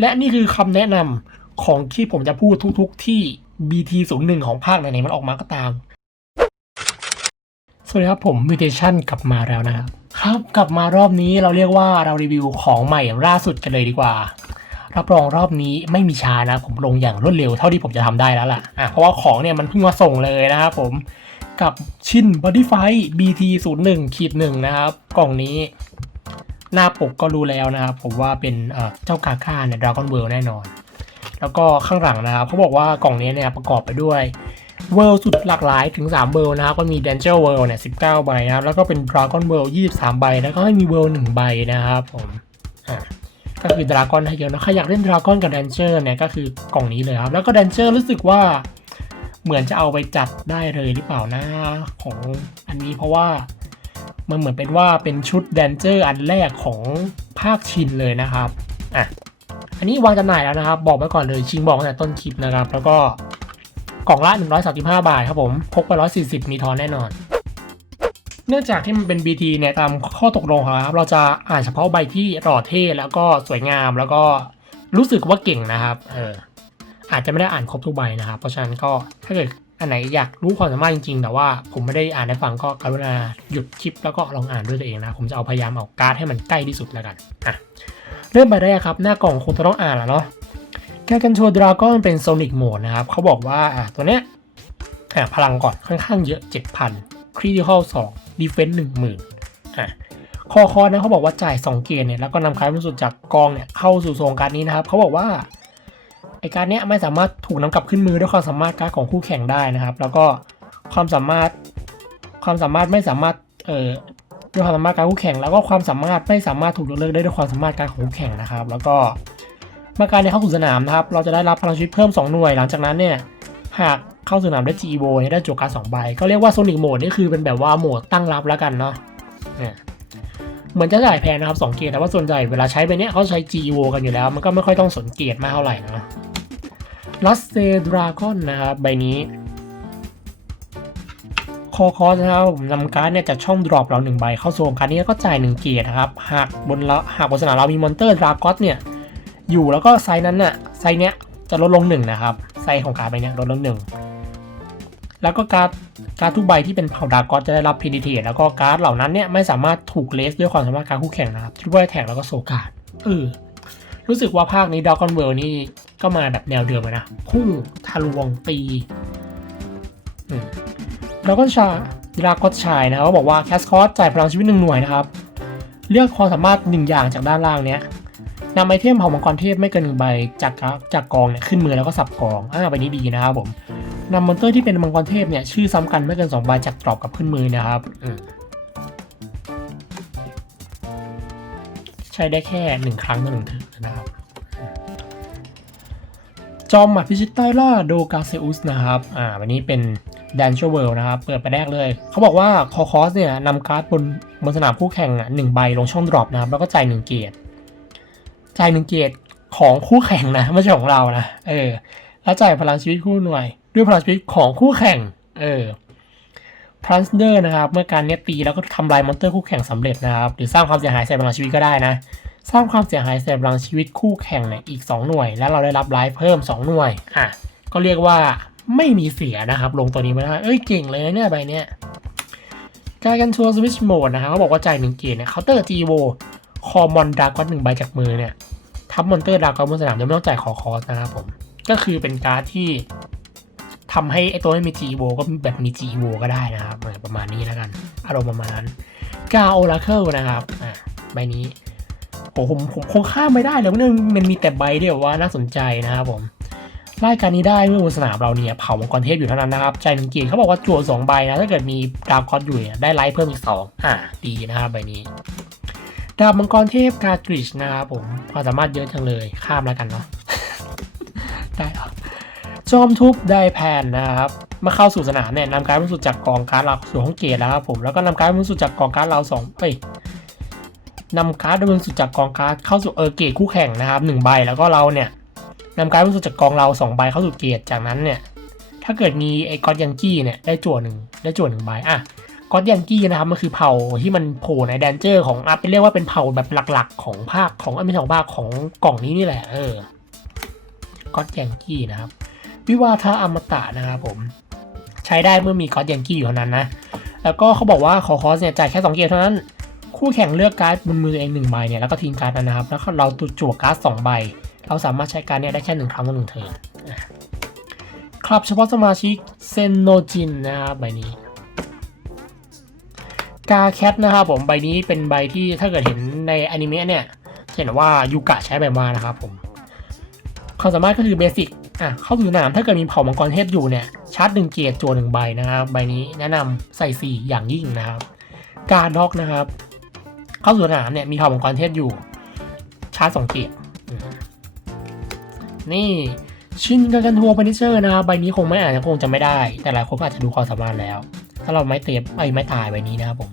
และนี่คือคำแนะนำของที่ผมจะพูดทุก ๆ ที่ BT01 ของภาคไหนๆมันออกมาก็ตาม สวัสดีครับผม Mutation กลับมาแล้วนะครับ ครับกลับมารอบนี้เราเรียกว่าเรารีวิวของใหม่ล่าสุดกันเลยดีกว่า รับรองรอบนี้ไม่มีช้านะ ผมลงอย่างรวดเร็วเท่าที่ผมจะทำได้แล้วล่ะอะเพราะว่าของเนี่ยมันเพิ่งมาส่งเลยนะครับผมกับชิน b o d y f i BT01 ขีดหนึ่งนะครับ กล่องนี้ หน้าปกก็รู้แล้วนะครับผมว่าเป็นเจ้ากาค่าเนี่ย Dragon World แน่นอน แล้วก็ข้างหลังนะครับเขาบอกว่ากล่องนี้เนี่ยประกอบไปด้วยเวิลด์สุดหลากหลายถึง 3 เวิลด์นะครับก็มี Danger World เนี่ย19 ใบนะครับแล้วก็เป็น Dragon World 23 ใบ แล้วก็ให้มี World 1ใบนะครับผมอะก็คือ Dragon ให้เยอะนะใครอยากเล่น Dragon กับ Danger เนี่ยก็คือกล่องนี้เลยครับ แล้วก็ Danger รู้สึกว่าเหมือนจะเอาไปจัดได้เลยหรือเปล่านะของอันนี้เพราะว่า มันเหมือนเป็นว่าเป็นชุด Danger อันแรกของภาคชินเลยนะครับอะอันนี้วางจำหน่ายแล้วนะครับ บอกไว้ก่อนเลยชิงบอกตั้งแต่ต้นคลิปนะครับ แล้วก็กล่องละ 135 บาทครับผมพกไป 140 มีทอนแน่นอน เนื่องจากที่มันเป็น BT เนี่ยตามข้อตกลงของเราครับ เราจะอ่านเฉพาะใบที่หล่อเท่แล้วก็สวยงามแล้วก็รู้สึกว่าเก่งนะครับเอออาจจะไม่ได้อ่านครบทุกใบนะครับ เพราะฉะนั้นก็ถ้าเกิด อันไหนอยากรู้ความสามารถจริงๆ แต่ว่าผมไม่ได้อ่านให้ฟังก็กรุณาหยุดคลิปแล้วก็ลองอ่านด้วยตัวเองนะ ผมจะเอาพยายามเอาการ์ดให้มันใกล้ที่สุดแล้วกันอะเริ่มใบแรกครับหน้ากล่องคงจะต้องอ่านแล้วเนาะการกันโชว์ดราก้อนเป็นโซนิกโหมดนะครับเขาบอกว่าอะตัวเนี้ยอะพลังก่อนค่อนข้างเยอะ 7,000คริติคอล2ดีเฟนซ์10,000อะคอคอนะเขาบอกว่าจ่าย 2 เกณฑ์เนี่ยแล้วก็นำคายมันสุดจากกองเนี่ยเข้าสู่โซนการดนี้นะครับเขาบอกว่า อการเนี้ยไม่สามารถถูกนำกลับขึ้นมือด้วยความสามารถการดของคู่แข่งได้นะครับ แล้วก็ความสามารถความสามารถไม่สามารถเอ่อด้วยความสามารถการคู่แข่ง แล้วก็ความสามารถไม่สามารถถูกยกเลิกได้ด้วยความสามารถการของคู่แข่งนะครับ แล้วก็เมื่อการในเข้าสู่สนามนะครับ เราจะได้รับพลังชีวิตเพิ่ม 2 หน่วย หลังจากนั้นเนี่ยหากเข้าสนามได้ GEVO เนี่ยได้จั่วการ์ด2ใบ ก็เรียกว่าโซนิกโหมดนี่คือเป็นแบบว่าโหมดตั้งรับแล้วกันเนาะเนี่ยเหมือนจะจ่ายแพงนะครับ2เกตแต่ว่าส่วนใหญ่เวลาใช้ไปเนี้ยเขาใช้ GEVO กันอยู่แล้ว มันก็ไม่ค่อยต้องสนเกตมากเท่าไหร่นะ ลัสเซดราก้อนนะครับใบนี้คอคอสนะครับผมนำการ์ดเนี่ยจากช่องดรอปเราหนึ่งใบเข้าโซนการ์ดนี้แล้วก็จ่าย1เกียรตนะครับหากบนละหากบนสนามเรามีมอนเตอร์ดราก้อนเนี่ยอยู่แล้วก็ไซนั้นน่ะไซเนี้ยจะลดลงหนึ่งนะครับไซของการ์ดใบเนี้ยลดลงหนึ่งแล้วก็การ์ดการ์ดทุกใบที่เป็นเผ่าดราก้อนจะได้รับพินิเทแล้วก็การ์ดเหล่านั้นเนี่ยไม่สามารถถูกเลสด้วยความสามารถการคู่แข่งนะครับทริปเปิลแท็กแล้วก็โซการ์ดเออรู้สึกว่าภาคนี้ด r ก g อนเวิลนี่ ก็มาแบบแนวเดิมเลยนะพุ่งทะลวงตีอืมแล้วก็ชาดราก้อนชายนะครับเขาบอกว่าแคสคอสจ่ายพลังชีวิตหนึ่งหน่วยนะครับ เลือกความสามารถหนึ่งอย่างจากด้านล่างเนี้ยนำไอเทมเผ่ามังกรเทพไม่เกินหนึ่งใบจากจากกองเนี่ยขึ้นมือแล้วก็สับกองอ่าใบนี้ดีนะครับผมนำมอนเตอร์ที่เป็นมังกรเทพเนี่ยชื่อซ้ำกันไม่เกินสองใบจากตรอบกับขึ้นมือนะครับอืใช้ได้แค่หนึ่งครั้งต่อหนึ่งเทิร์นนะครับ จอมหมัดพิชิตใต้ล่าโดกาเซอุสนะครับ อ่า วันนี้เป็นแดนเชอร์เวิลนะครับ เปิดไปแรกเลย เขาบอกว่าคอคอสเนี่ยนำการ์ดบนบนสนามคู่แข่งอะหนึ่งใบลงช่องดรอปนะครับ แล้วก็จ่ายหนึ่งเกียรติจ่ายหนึ่งเกียรติของคู่แข่งนะไม่ใช่ของเรานะ เออ แล้วจ่ายพลังชีวิตคู่หน่วย ด้วยพลังชีวิตของคู่แข่ง เออพลันเดอร์นะครับ เมื่อการเนี้ยตีแล้วก็ทำลายมอนเตอร์คู่แข่งสำเร็จนะครับ หรือสร้างความเสียหายใส่พลังชีวิตก็ได้นะ สร้างความเสียหายใส่พลังชีวิตคู่แข่งเนี่ยอีก 2 หน่วย แล้วเราได้รับไลฟ์เพิ่ม 2 หน่วยอะก็เรียกว่าไม่มีเสียนะครับ ลงตัวนี้ไม่ได้เอ้ยเก่งเลยนะเนี่ยใบเนี้ยการกันทัวร์สวิชโหมดนะครับเขาบอกว่าจ่ายหนึ่งเกตเนี่ยเคาน์เตอร์จีโวคอมอนดากอนหนึ่งใบจากมือเนี่ยทับมอนเตอร์ดากอนบนสนามโดยไม่ต้องจ่ายขอคอสนะครับผม ก็คือเป็นการ์ดที่ทำให้ไอตัวไม่มี GEVO ก็แบบมี GEVO ก็ได้นะครับเหมือนประมาณนี้แล้วกัน อารมณ์ประมาณนั้นกาโอราเคิลนะครับอ่าใบนี้โอ้ ผมผมคงข้ามไม่ได้เลยเพราะมันมันมีแต่ใบเดียวว่าน่าสนใจนะครับผมรายการนี้ได้เมื่อบนสนามเราเนี่ยเผามังกรเทพอยู่เท่านั้นนะครับใจหนึ่งเกียร์เขาบอกว่าจั่วสองใบนะถ้าเกิดมีดาวคอสอยู่เนี่ยได้ไลท์เพิ่มอีกสองอ่าดีนะครับใบนี้ดาบมังกรเทพกากริชนะครับผมความสามารถเยอะจังเลยข้ามแล้วกันเนาะได้ครับจอมทุบได้แพนนะครับมื่อเข้าสู่สนามเนี่ยนำการดบรรจุจากกองการ์ดเราสู่ห้องเกตแล้วครับผมแล้วก็นำการดบรรจุจากกองการ์ดเราสองเอ้ย นำการ์ดบรรจุจากกองการ์ดเข้าสู่เออเกตคู่แข่งนะครับหนึ่งใบแล้วก็เราเนี่ยนำการ์ดบรรจุจากกองเราสองใบเข้าสู่เกตจากนั้นเนี่ยถ้าเกิดมีไอ้กอตยังกี้เนี่ยได้จั่วหนึ่งได้จั่วหนึ่งใบอะก็อดยังกี้นะครับมันคือเผ่าที่มันโผล่ในแดนเจอร์ของอะเป็นเรียกว่าเป็นเผ่าแบบหลักๆ ของภาคของอ้ยไม่ใช่องภาคของกล่องนี้นี่แหละเออก็อดยังกี้นะครับวิวาทะอมตะนะครับผม ใช้ได้เมื่อมีก็อดยังกี้อยู่เท่านั้นนะแล้วก็เขาบอกว่าขอคอสเนี่ยจ่ายแค่2เกมเท่านั้น คู่แข่งเลือกการ์ดบนมือตัวเองหนึ่งใบเนี่ยแล้วก็ทิ้งการ์ดนั้นนะครับ แล้วก็เราตัวจั่วการ์ดสองใบ เราสามารถใช้การ์ดเนี่ยได้แค่หนึ่งครั้งต่อหนึ่งเทิร์นครับเฉพาะสมาชิกเซนโนจินนะครับใบนี้กาแคทนะครับผมใบนี้เป็นใบที่ถ้าเกิดเห็นในอนิเมะเนี่ยเห็นว่ายูกะใช้แบบมานะครับผมความสามารถก็คือเบสิกอะเข้าสู่สนามถ้าเกิดมีเผ่ามังกรเทพอยู่เนี่ยชาร์จหนึ่งเกียร์จัวหนึ่งใบนะครับ ใบนี้แนะนำใส่สี่อย่างยิ่งนะครับ การด็อกนะครับ เข้าสู่สนามเนี่ยมีเผ่ามังกรเทพอยู่ ชาร์จสองเกียร์นี่ชินกันกันทัวร์พนิเชอร์นะครับใบนี้คงไม่อาจจะคงจะไม่ได้ แต่หลายคนก็อาจจะดูความสามารถแล้ว ถ้าเราไม่เตะไอ้ไม่ตายใบนี้นะครับผม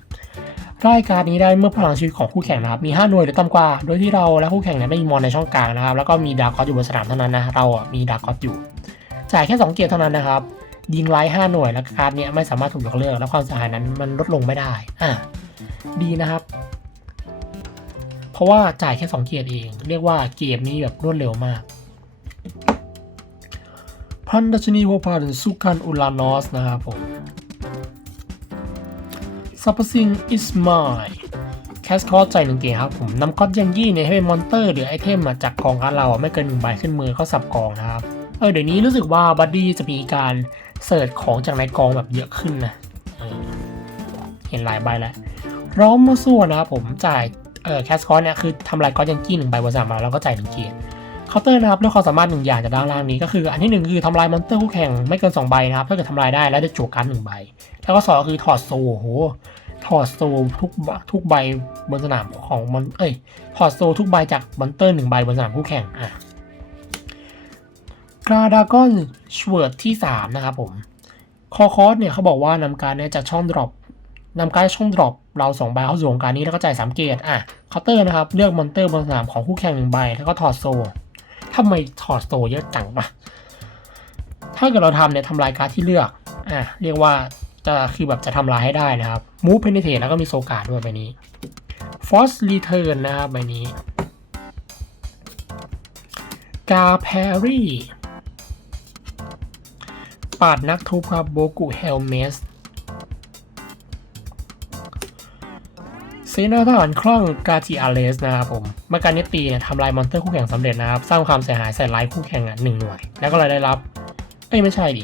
รายการนี้ได้เมื่อพลังชีวิตของคู่แข่งนะครับ มี 5 หน่วยหรือต่ำกว่า โดยที่เราและคู่แข่งเนี่ยไม่มีมอนในช่องกลางนะครับ แล้วก็มีดาร์คอสอยู่บนสนามเท่านั้นนะ เราอะมีดาร์คอสอยู่ จ่ายแค่ 2 เกียร์เท่านั้นนะครับ ยิงไลท์5หน่วย แล้วการ์ดเนี่ยไม่สามารถถูกยกเลิก และความเสียหายนั้นมันลดลงไม่ได้ อะดีนะครับ เพราะว่าจ่ายแค่ 2 เกียร์เอง เรียกว่าเกมนี้แบบรวดเร็วมาก พันดัชนีโวพาดสุกันอุลานอสนะครับผมซับซิงอิสมายแคสคอร์ใจหนึ่งเกมครับผมนำก็อดยังยี่เนี่ยให้เป็นมอนเตอร์หรือไอเทมมาจากกองการเราอะไม่เกินหนึ่งใบขึ้นมือเขาสับกองนะครับเออเดี๋ยวนี้รู้สึกว่าบัดดี้จะมีการเสิร์ชของจากในกองแบบเยอะขึ้นนะเห็นหลายใบแล้วร้อมมาส่วนะครับผมจ่าย เออแคสคอร์เนี่ยคือทำลายก็อดยังกี้หนึ่งใบบนสนามเราแล้วก็จ่ายหนึ่งเกียร์เคาน์เตอร์นะครับด้วยความสามารถหนึ่งอย่างจากด้านล่างนี้ก็คืออันที่หนึ่งคือทำลายมอนเตอร์คู่แข่งไม่เกินสองใบนะครับถ้าเกิดทำลายได้แล้วได้จั่วการ์ดหนึ่งใบ แล้วก็สองก็คือถอดโซ่โหถอดโซลทุกทุกใบบนสนามของมันเอ้ยถอดโซลทุกใบจากมอนเตอร์หนึ่งใบบนสนามคู่แข่งอะกราดากอนชเวิร์ดที่ 3 นะครับผม คอคอสเนี่ยเขาบอกว่านำการเนี่ยจากช่องดรอป นำการดช่องดรอปเราสองใบเข้าสู่วงการนี้แล้วก็จ่ายสามเกตอะเคาน์เตอร์นะครับ เลือกมอนเตอร์บนสนามของคู่แข่งหนึ่งใบ แล้วก็ถอดโซลทำไมถอดโซลเยอะจังปะถ้าเกิดเราทำเนี่ยทำลายการดที่เลือกอะเรียกว่าจะคือแบบจะทำลายให้ได้นะครับ Move Penetrate แล้วก็มีโซกาดด้วยใบนี้ Force Return นะครับใบนี้กาแพรี่ปาดนักทุบครับโบกุเฮลเมส เซนาทหารคล่องกาจิอาเลสนะครับผมเมื่อการนี้ตีเนี่ยทำลายมอนเตอร์คู่แข่งสำเร็จนะครับ สร้างความเสียหายใส่ไลฟ์คู่แข่งอะหนึ่งหน่วย แล้วก็เราได้รับ เอ้ยไม่ใช่ดิ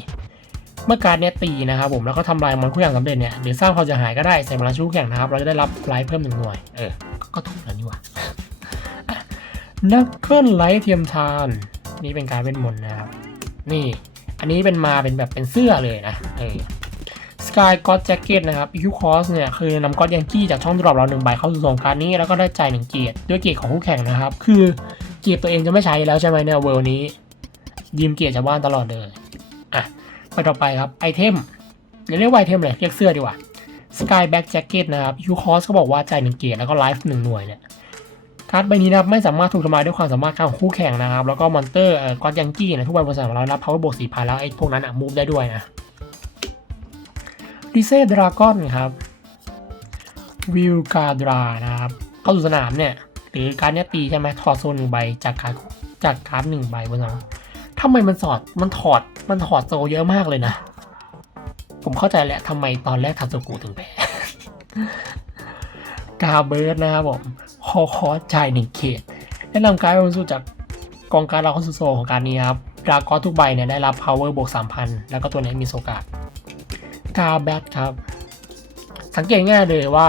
เมื่อการดเนี่ยตีนะครับผมแล้วก็ทำลายมอนคู่แข่งสำเร็จเนี่ยหรือสร้างความเสียหายก็ได้ใส่มาลาชูคู่แข่งนะครับ เราจะได้รับไลฟ์เพิ่มหนึ่งหน่วย เออ ก็ถูกแล้วนี่หว่านักเคลื่อนไลท์เทียมทาน นี่เป็นการเป็นมนต์นะครับ นี่ อันนี้เป็นมาเป็นแบบเป็นเสื้อเลยนะ เออ สกายก็อดแจ็คเก็ตนะครับอีคิวคอสเนี่ย คือนำก็อดยังกี้จากช่องดรอปเราหนึ่งใบเข้าสู่สงการนี้แล้วก็ได้จ่ายหนึ่งเกียรติด้วยเกียรติของคู่แข่งนะครับ คือเกียรติตัวเองจะไม่ใช้แล้วใช่ไหมเนี่ยเวลนี้ ยืมเกียรติชาวบ้านตลอดเลยอะไปต่อไปครับไอเทมอย่าเรียกว่าไอเทมเลยเรียกเสื้อดีกว่า Sky Back Jacket นะครับยูคอสเขาบอกว่าจ่ายหนึ่งเกียร์แล้วก็ไลฟ์หนึ่งหน่วยเนี่ยการ์ดใบนี้นะครับไม่สามารถถูกทำลายด้วยความสามารถของคู่แข่งนะครับ แล้วก็มอนเตอร์เอ่อก็อดยังกี้นะทุกใบบนสนามของเรารับ power บวกสี่พันแล้วไอ้พวกนั้นอะมูฟได้ด้วยนะ ดิเซ่ดราก้อนครับวิลกาดรานะครับเข้าสู่สนามเนี่ยหรือการเนี้ยตีใช่ไหมถอดโซนหนึ่งใบจากการจากการ์ดหนึ่งใบบนสนามทำไมมันสอดมันถอดมันถอดโซเยอะมากเลยนะ ผมเข้าใจแหละทำไมตอนแรกทาโซกุถึงแพ้กาเบิร์ดนะครับผมคอคอจ่ายหนึ่งเขตแนะนำการ์ดบนสู้จากกองการดเราเข้าสู่โซของการนี้ครับดรากอสทุกใบเนี่ยได้รับ power บวก3,000 แล้วก็ตัวนี้มีโซกาด กาแบทครับ สังเกตง่ายเลยว่า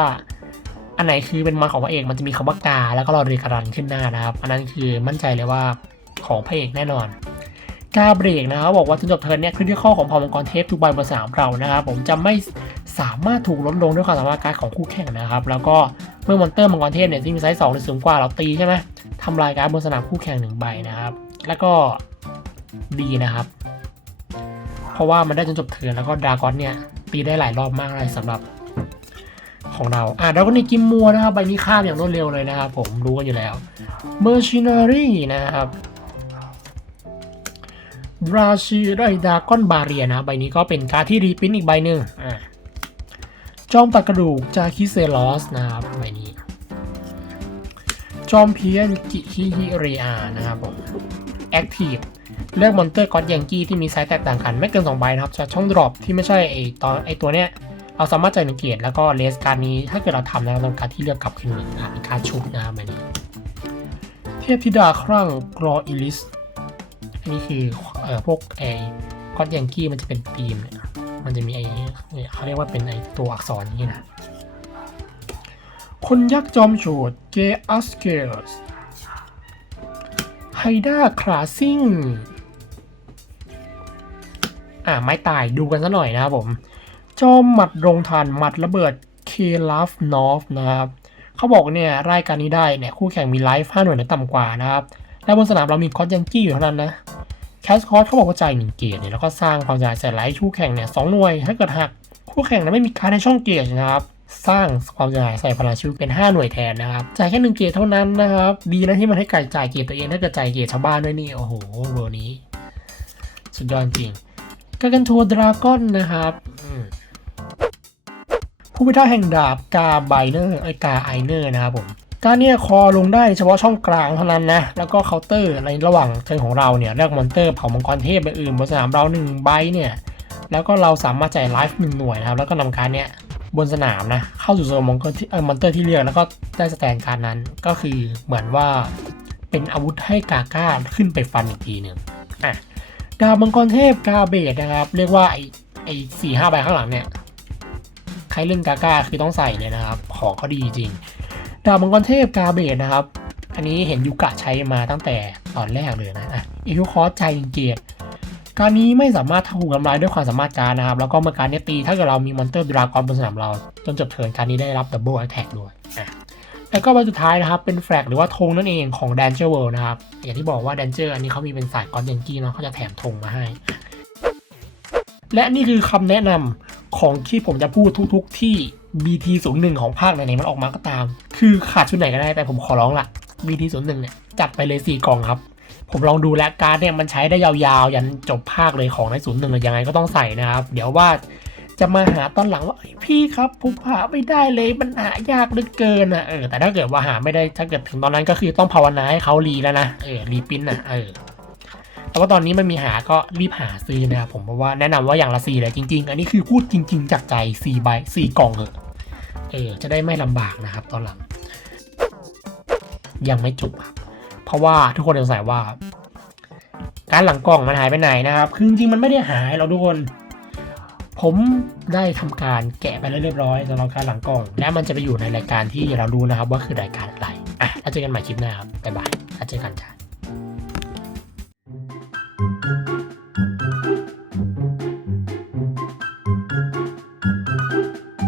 อันไหนคือเป็นมันของพระเอกมันจะมีคำว่ากา แล้วก็ราเรียกรันขึ้นหน้านะครับ อันนั้นคือมั่นใจเลยว่าของพระเอกแน่นอนกาเบรกนะครับบอกว่าจนจบเทิร์นเนี่ยคริติคอลของพอมังกรเทพทุกใบบนสนามเรานะครับผมจะไม่สามารถถูกลดลงด้วยความสามารถการของคู่แข่งนะครับ แล้วก็เมื่อมอนเตอร์มังกรเทพเนี่ยที่มีไซส์สองหรือสูงกว่าเราตีใช่ไหมทำลายการบนสนามคู่แข่งหนึ่งใบนะครับ แล้วก็ดีนะครับ เพราะว่ามันได้จนจบเทิร์นแล้วก็ดรากอนเนี่ย ตีได้หลายรอบมากเลยสำหรับของเรา อะแล้วก็ในกิมมัวนะครับใบนี้ข้ามอย่างรวดเร็วเลยนะครับ ผมรู้กันอยู่แล้ว Mercenary นะครับราชีไรดากอนบาเรียนะใบนี้ก็เป็นการที่รีพินอีกใบหนึ่งอ่าจอมตัดกระดูกจาคิเซลอสนะครับใบนี้ จอมเพียนกิฮิฮิเรียนะครับผมแอคทีฟ เลือกมอนเตอร์ก็อดยังกี้ที่มีไซส์แตกต่างกันไม่เกิน2ใบนะครับจากช่องดรอปที่ไม่ใช่ไอตอนไอตัวเนี้ยเราสามารถจ่ายหนึ่งเกียรติแล้วก็เลสการนี้ถ้าเกิดเราทำแล้วเราต้องการที่เลือกกลับขึ้นหนึ่งอะการชุบนะครับนนี้เทพธิดาครั่งกรออิลิสอันนี้คือเอ่อพวกไอ้ก็อดยังกี้มันจะเป็นธีมเนี่ยมันจะมีไอ้เนี่ยเขาเรียกว่าเป็นไอ้ตัวอักษรนี้นะ คนยักษ์จอมโฉดเกอัสเกลส์ไฮด้าคราซิง อ่าไม้ตายดูกันซะหน่อยนะครับผมจอมหมัดรงทันหมัดระเบิดเคลาฟนอฟนะครับเขาบอกเนี่ยรายการนี้ได้เนี่ยคู่แข่งมีไลฟ์5หน่วยหรือต่ำกว่านะครับและบนสนามเรามีคอสยังกี้อยู่เท่านั้นนะแคสคอสเขาบอกว่าจ่ายหนึ่งเกียร์เนี่ยแล้วก็สร้างความสียหายใส่ไลท์คู่แข่งเนี่ยสองหน่วยถ้าเกิดหักคู่แข่งนั้นไม่มีการในช่องเกียร์นะครับสร้างความเสียหายใส่พลังชีวิตเป็น 5 หน่วยแทนนะครับ จ่ายแค่หนึ่งเกียร์เท่านั้นนะครับ ดีนะที่มันให้ไก่จ่ายเกียร์ตัวเองถ้าเกิดจ่ายเกียร์ชาวบ้านด้วยนี่ โอ้โหเวอร์นี้ สุดยอดจริง กากันโทดราก้อนนะครับอืมผู้พิทักษ์แห่งดาบกาไบเนอร์ไอกาไอเนอร์นะครับผมการเนี่ยคอลงได้เฉพาะช่องกลางเท่านั้นนะ แล้วก็เคาน์เตอร์ในระหว่างเทิร์นของเราเนี่ยเลือกมอนเตอร์เผามังกรเทพไปอื่นบนสนามเราหนึ่งใบเนี่ยแล้วก็เราสามารถจ่ายไลฟ์หนึ่งหน่วยนะครับ แล้วก็นำการเนี้ยบนสนามนะเข้าสู่โซนมอนเตอร์ที่เออมอนเตอร์ที่เลือกแล้วก็ได้สแตนการดนั้นก็คือเหมือนว่าเป็นอาวุธให้กาก้าขึ้นไปฟันอีกทีหนึ่งอะ ดาบมังกรเทพกาเบดนะครับ เรียกว่าไอไอสี่ห้าใบข้างหลังเนี่ย ใครเล่นกาก้าคือต้องใส่เลยนะครับ ของเขาดีจริง ดาบมังกรเทพกาเบดนะครับ อันนี้เห็นยูกะใช้มาตั้งแต่ตอนแรกเลยนะอะอีคิวคอสใจเกียรติการนี้ไม่สามารถถูกทำลายด้วยความสามารถการนะครับ แล้วก็เมื่อการเนี้ยตีถ้าเกิดเรามีมอนเตอร์ดราก้อนบนสนามเรา จนจบเทิร์นการนี้ได้รับดับเบิลแอ t แทกด้วยอะ แล้วก็ใบสุดท้ายนะครับ เป็นแฟลกหรือว่าธงนั่นเองของ d a n g e r World นะครับ อย่างที่บอกว่า d a n g e r อันนี้เขามีเป็นสายกอนเดนกี้เนาะเขาจะแถมธงมาให้ และนี่คือคำแนะนำของที่ผมจะพูดทุก ๆ ที่ BT 0 1 ของภาคไหนๆมันออกมาก็ตาม คือขาดชุดไหนก็ได้แต่ผมขอร้องละ BT 0 1 เนี่ยจัดไปเลย 4 กล่องครับ ผมลองดูแล้วการดเนี่ยมันใช้ได้ยาวๆ ยันจบภาคเลยของในศูนย์หนึ่งยังไงก็ต้องใส่นะครับ เดี๋ยวว่า จะมาหาตอนหลังว่าพี่ครับผมหาไม่ได้เลยมันหายากเหลือเกินอะเออแต่ถ้าเกิดว่าหาไม่ได้ถ้าเกิดถึงตอนนั้นก็คือต้องภาวนาให้เขารีแล้วนะเออรีปิ้นอะเออแต่ว่าตอนนี้มันมีหาก็รีบหาซื้อนะครับผมเพราะว่าแนะนำว่าอย่างละสี่เลยจริง ๆ อันนี้คือพูดจริง ๆ จากใจสี่ใบสี่กล่องเออเออจะได้ไม่ลำบากนะครับ ตอนหลัง ยังไม่จบครับเพราะว่าทุกคนสงสัยว่า การหลังกล่องมันหายไปไหนนะครับคือจริงๆมันไม่ได้หายเราทุกคน ผมได้ทำการแกะไปเรียบร้อยสำหรับการหลังกล่อง และมันจะไปอยู่ในรายการที่เรารู้นะครับว่าคือรายการอะไรอะแล้วเจอกันใหม่คลิปหน้าครับบ๊ายบายแล้วเจอกันจ้า